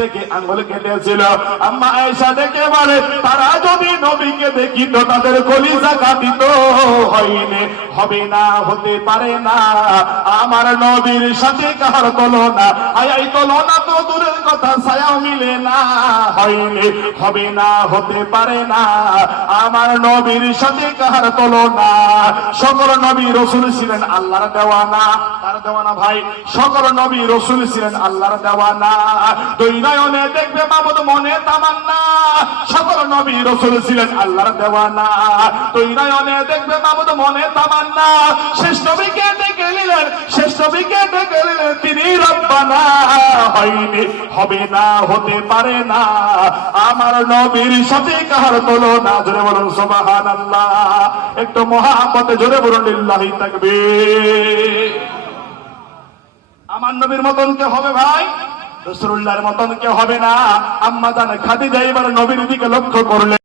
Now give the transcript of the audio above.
দেখে আঙ্গুল কেটেছিল। আম্মা আয়েশা দেখে বলে তারা যদি নবীকে দেখিত তাদের কলিজা কাঁপিত। হয়নি, হবে না, হতে পারে না, আমার নবীর সাথে কার তুলনা। এই তুলনা তো দূরের কথা, ছায়াও মিলে না। হয়নি, হবে না, হতে পারে না, আমার নবীর সাথে কার তুলনা। সকল নবী রাসূল ছিলেন আল্লাহর দেওয়ানা। কার দেওয়ানা ভাই? সকল নবী রাসূল ছিলেন আল্লাহর দেওয়ানা। দুই নয়নে দেখবে মাবুদ, মনে তামান্না। সকল নবী রাসূল ছিলেন আল্লাহর দেওয়ানা। দুই নয়নে দেখবে মাবুদ, মনে তামান্না। শেষ নবীকে ডেকে নিলেন, শেষ নবীকে ডেকে নিলেন তিনি রব্বানা। হয়নি, হবে না, হতে পারে না, আমার নবীর সাথে কার তুলনা। জোরে বলুন সুবহানাল্লাহ। একটু মহাব্বতে জোরে বলুন লিল্লাহি তাকবীর। আমার নবীর মতন কে হবে ভাই? রাসূলুল্লাহর মতন কে হবে না? আম্মা জান খাদিজা এবার নবীর দিকে লক্ষ্য করলেন।